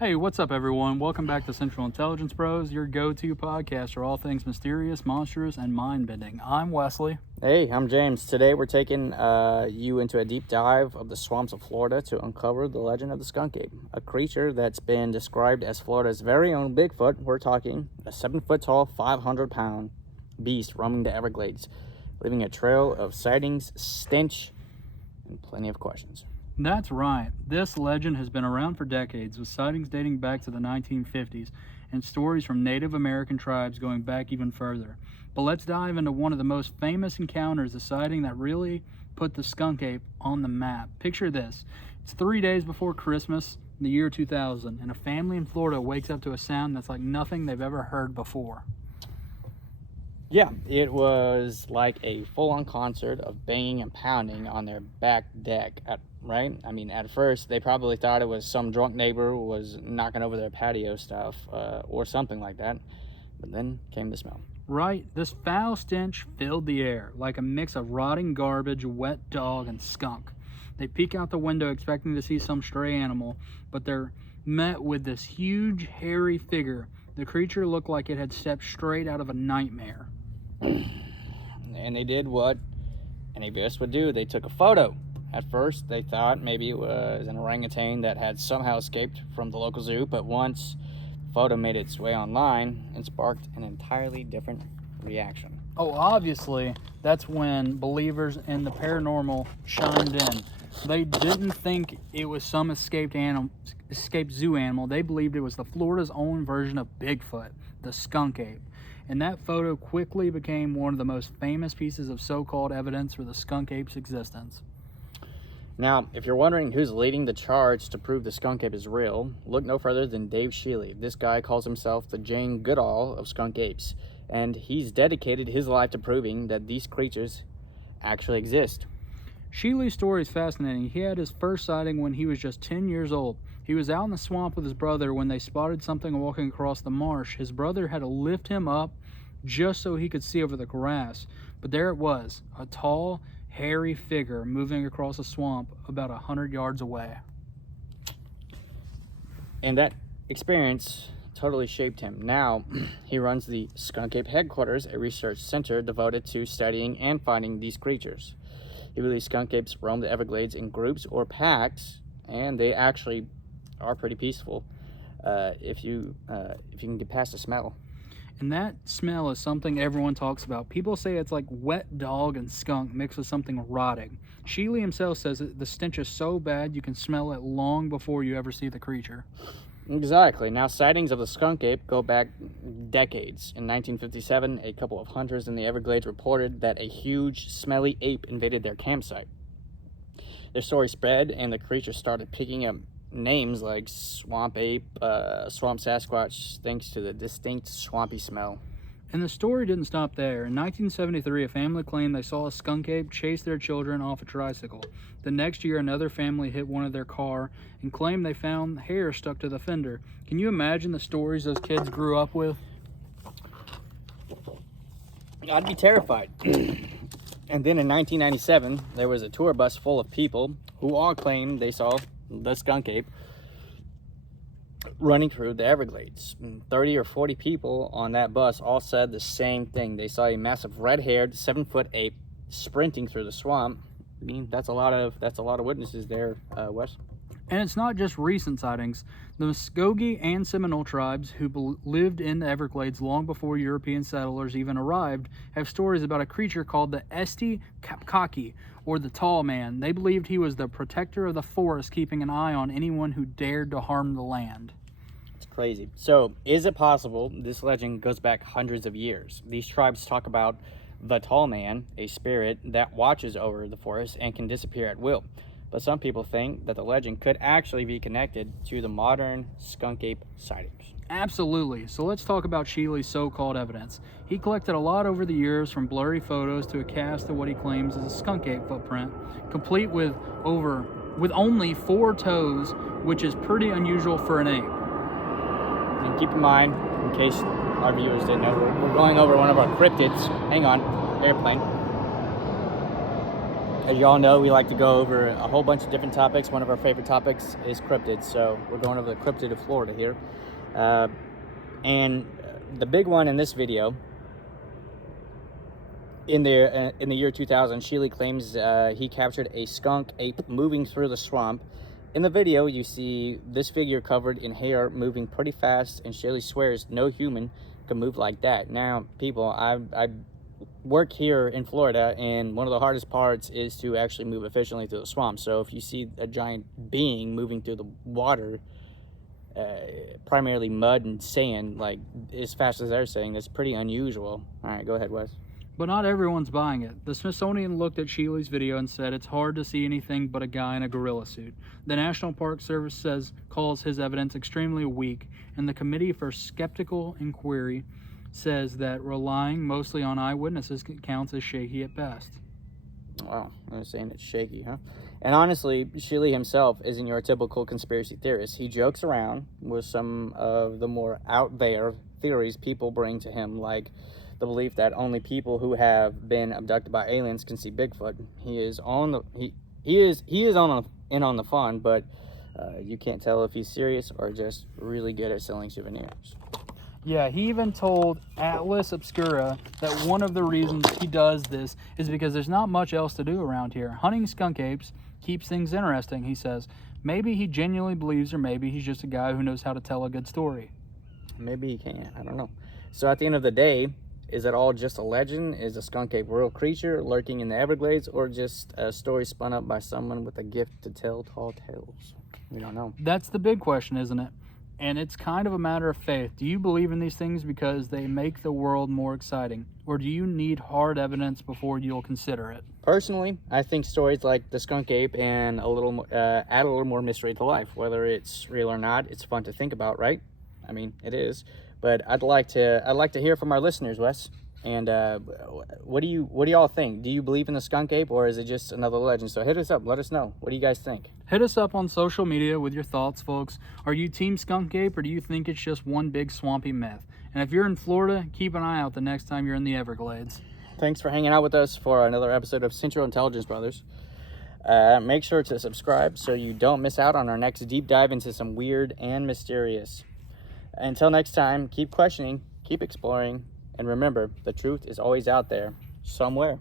Hey, what's up, everyone? Welcome back to Central Intelligence Bros, your go-to podcast for all things mysterious, monstrous, and mind-bending. I'm Wesley. Hey, I'm James. Today we're taking you into a deep dive of the swamps of Florida to uncover the legend of the skunk ape, a creature that's been described as Florida's very own Bigfoot. We're talking a 7-foot-tall, 500-pound beast roaming the Everglades, leaving a trail of sightings, stench, and plenty of questions. That's right. This legend has been around for decades, with sightings dating back to the 1950s and stories from Native American tribes going back even further. But let's dive into one of the most famous encounters, a sighting that really put the skunk ape on the map. Picture this. It's 3 days before Christmas, in the year 2000, and a family in Florida wakes up to a sound that's like nothing they've ever heard before. Yeah, it was like a full-on concert of banging and pounding on their back deck, right? I mean, at first, they probably thought it was some drunk neighbor who was knocking over their patio stuff or something like that. But then came the smell. Right, this foul stench filled the air, like a mix of rotting garbage, wet dog, and skunk. They peek out the window expecting to see some stray animal, but they're met with this huge, hairy figure. The creature looked like it had stepped straight out of a nightmare. And they did what any of us would do. They took a photo. At first, they thought maybe it was an orangutan that had somehow escaped from the local zoo, but once the photo made its way online, it sparked an entirely different reaction. Oh, obviously, that's when believers in the paranormal chimed in. They didn't think it was some escaped zoo animal. They believed it was the Florida's own version of Bigfoot, the skunk ape. And that photo quickly became one of the most famous pieces of so-called evidence for the skunk ape's existence. Now, if you're wondering who's leading the charge to prove the skunk ape is real, look no further than Dave Shealy. This guy calls himself the Jane Goodall of skunk apes, and he's dedicated his life to proving that these creatures actually exist. Shealy's story is fascinating. He had his first sighting when he was just 10 years old. He was out in the swamp with his brother when they spotted something walking across the marsh. His brother had to lift him up just so he could see over the grass. But there it was, a tall, hairy figure moving across a swamp about 100 yards away. And that experience totally shaped him. Now, he runs the Skunk Ape Headquarters, a research center devoted to studying and finding these creatures. He believes skunk apes roam the Everglades in groups or packs, and they actually are pretty peaceful if you can get past the smell. And that smell is something everyone talks about. People say it's like wet dog and skunk mixed with something rotting. Shealy himself says that the stench is so bad you can smell it long before you ever see the creature. Exactly. Now, sightings of the skunk ape go back decades. In 1957, a couple of hunters in the Everglades reported that a huge, smelly ape invaded their campsite. Their story spread, and the creature started picking up names like Swamp Ape, Swamp Sasquatch, thanks to the distinct swampy smell. And the story didn't stop there. In 1973, a family claimed they saw a skunk ape chase their children off a tricycle. The next year, another family hit one of their car and claimed they found hair stuck to the fender. Can you imagine the stories those kids grew up with? I'd be terrified. And then in 1997, there was a tour bus full of people who all claimed they saw the skunk ape running through the Everglades. 30 or 40 people on that bus all said the same thing. They saw a massive red-haired 7-foot ape sprinting through the swamp. I mean, that's a lot of witnesses there, Wes. And it's not just recent sightings. The Muskogee and Seminole tribes, who lived in the Everglades long before European settlers even arrived, have stories about a creature called the Esti Kapkaki, or the Tall Man. They believed he was the protector of the forest, keeping an eye on anyone who dared to harm the land. It's crazy. So, is it possible this legend goes back hundreds of years? These tribes talk about the Tall Man, a spirit that watches over the forest and can disappear at will. But some people think that the legend could actually be connected to the modern skunk ape sightings. Absolutely. So let's talk about Shealy's so-called evidence. He collected a lot over the years, from blurry photos to a cast of what he claims is a skunk ape footprint, complete with only 4 toes, which is pretty unusual for an ape. And keep in mind, in case our viewers didn't know, we're going over one of our cryptids. Hang on, airplane. As y'all know, we like to go over a whole bunch of different topics. One of our favorite topics is cryptids, so we're going over the cryptid of Florida here. And the big one in this video, in the year 2000, Sheely claims he captured a skunk ape moving through the swamp. In the video, you see this figure covered in hair moving pretty fast, and Sheely swears no human can move like that. Now, people, I work here in Florida, and one of the hardest parts is to actually move efficiently through the swamp. So if you see a giant being moving through the water, primarily mud and sand, like as fast as they're saying, that's pretty unusual. All right, go ahead, Wes. But not everyone's buying it. The Smithsonian looked at Sheely's video and said it's hard to see anything but a guy in a gorilla suit. The National Park Service calls his evidence extremely weak, and the Committee for Skeptical Inquiry says that relying mostly on eyewitnesses counts as shaky at best. Wow, I'm saying it's shaky, huh? And honestly, Sheely himself isn't your typical conspiracy theorist. He jokes around with some of the more out there theories people bring to him, like the belief that only people who have been abducted by aliens can see Bigfoot. He is on the fun, but you can't tell if he's serious or just really good at selling souvenirs. Yeah, he even told Atlas Obscura that one of the reasons he does this is because there's not much else to do around here. Hunting skunk apes keeps things interesting, he says. Maybe he genuinely believes, or maybe he's just a guy who knows how to tell a good story. Maybe he can't, I don't know. So at the end of the day, is it all just a legend? Is a skunk ape a real creature lurking in the Everglades, or just a story spun up by someone with a gift to tell tall tales? We don't know. That's the big question, isn't it? And it's kind of a matter of faith. Do you believe in these things because they make the world more exciting? Or do you need hard evidence before you'll consider it? Personally, I think stories like the skunk ape and add a little more mystery to life. Whether it's real or not, it's fun to think about, right? I mean, it is. But I'd like to hear from our listeners, Wes. And what do y'all think? Do you believe in the skunk ape, or is it just another legend? So hit us up. Let us know. What do you guys think? Hit us up on social media with your thoughts, folks. Are you team skunk ape, or do you think it's just one big swampy myth? And if you're in Florida, keep an eye out the next time you're in the Everglades. Thanks for hanging out with us for another episode of Central Intelligence Brothers. Make sure to subscribe so you don't miss out on our next deep dive into some weird and mysterious. Until next time, keep questioning, keep exploring, and remember, the truth is always out there, somewhere.